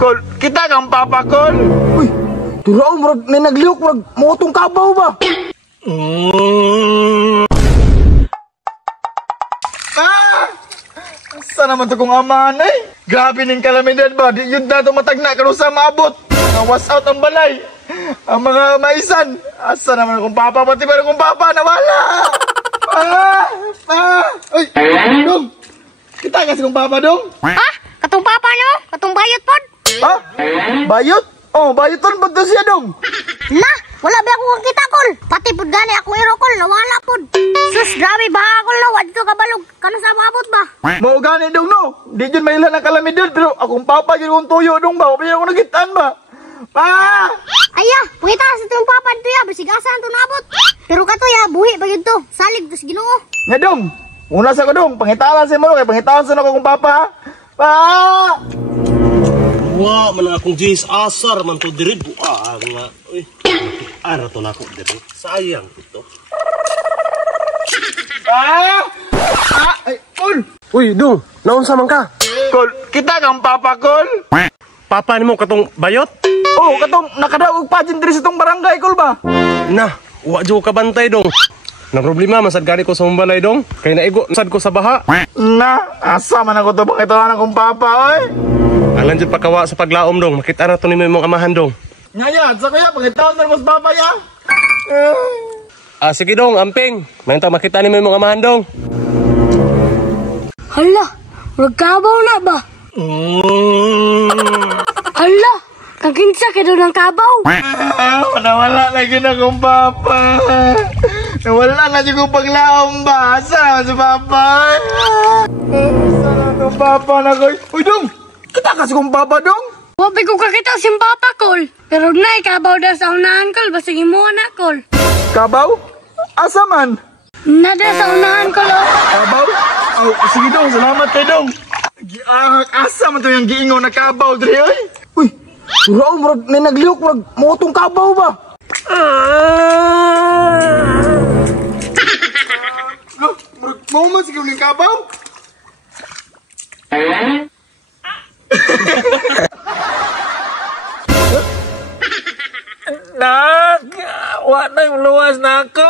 Kol, kita kang papa, Kol. Uy, turaw, murag may nagliyok, murag motong kabaw ba? Asa naman to kong amahan eh. Grabe ning kalamidad ba? Di yun na tumatagna karon sa maabot. Was out ang balay. Ang mga maisan. Asa naman akong papa, pati ba akong papa nawala? Uy, Dong. Kita kasi kong papa, Dong. Ha? Katong papa no? Katong bayot pod? Ha? Bayot? Oh, bayoton ba to siya, Dong? Na, wala ba ako kita kol? Pati pod gani ako iro kol, nawala pod. Sus, grabe ba kol na wadto kabalog. Kano sa maabot ba? Mao gani, Dong, no? Di dyan mahilan ang kalamidad, pero akong papa yun kong tuyo, Dong ba? Pwede ako nagitaan ba? Aya, pangita sa itong papa dito ya, basigasan ito nabot. Pero kato ya, buhi ba yun to? Salig to sa Ginoo. Nga, Dong. Una sa ko, Dong. Pangitalan sa mo, kaya pangitalan sa ako kong papa. Wa man akong jeans asar man to diri buang nga. Uy, ara to nako diri. Sayang ito. Ay, Kol. Uy, Dong, naunsa man ka? Kol, kita kang papa, Kol. Papa nimo katong bayot? Oh, katong nakadaog pa dyan diri sa itong barangay, Kol ba? Na, wa jo ka bantay, Dong. Na problema masad gani ko sa balay, Dong. Kay naigo sad ko sa baha. Na, asa man ako to pangitalan akong papa, oy. Alan jud pakawa sa paglaom, Dong. Makita na to ni imong amahan, Dong. Nga sa kuya, pangitalan na ako sa papa, ya. Sige, Dong, amping. Mayroon makita ni imong amahan, Dong. Hala, magkabaw na ba? Hala, kaginsa ka doon ng kabaw. Nawala na yun akong papa. Nawala na yun kong paglaom ba? Asa naman sa papa? Asa na akong papa na ko? Uy, Dong! Kita kasi kong papa, Dong! Wabi ko kakita si papa kol. Pero na kabaw na sa unahan kol, basta imo na kol. Kabaw? Asa man? Nada sa unahan kol oh. Kabaw? Oh, sige, Dong. Salamat kay Dong. Giahak, asa man to yung giingaw na kabaw, Dre, oy? Uy, turaw, murag may nagliyok, murag motong kabaw ba? Mau man sige uling kabaw? Nak, wa na yung luwas na ako.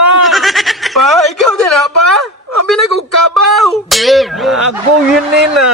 Pa, ikaw din na pa? Ambi na kong kabaw. Ako yun, Nina.